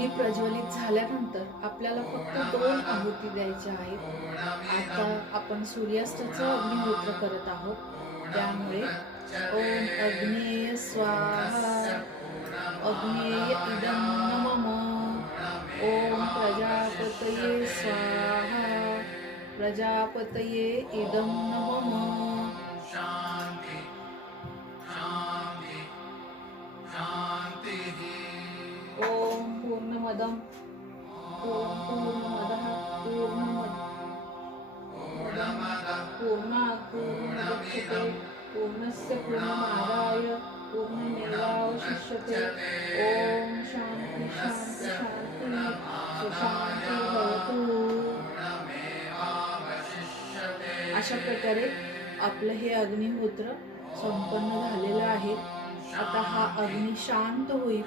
अग्नी प्रज्वलित झाल्यानंतर आपल्याला फक्त 2 आहुती द्यायच्या आहेत. आता आपण सूर्यास्ताचं अग्निहोत्र करत आहोत. त्यामुळे ओम अग्नेय स्वाहा अग्नेय इदं नमः. ओम प्रजापतये स्वाहा प्रजापतये इदं नमः. शांति शांति शांति। ओम पूर्णमदं पूर्णमदः पूर्णात् पूर्णमुदच्यते पूर्णस्य पूर्णमादाय पूर्णमेवावशिष्यते. ओम शांती शांती शांती शांती भवतु. अशा प्रकारे आपलं हे अग्निहोत्र संपन्न झालेलं आहे. आता हा अग्नी शांत होई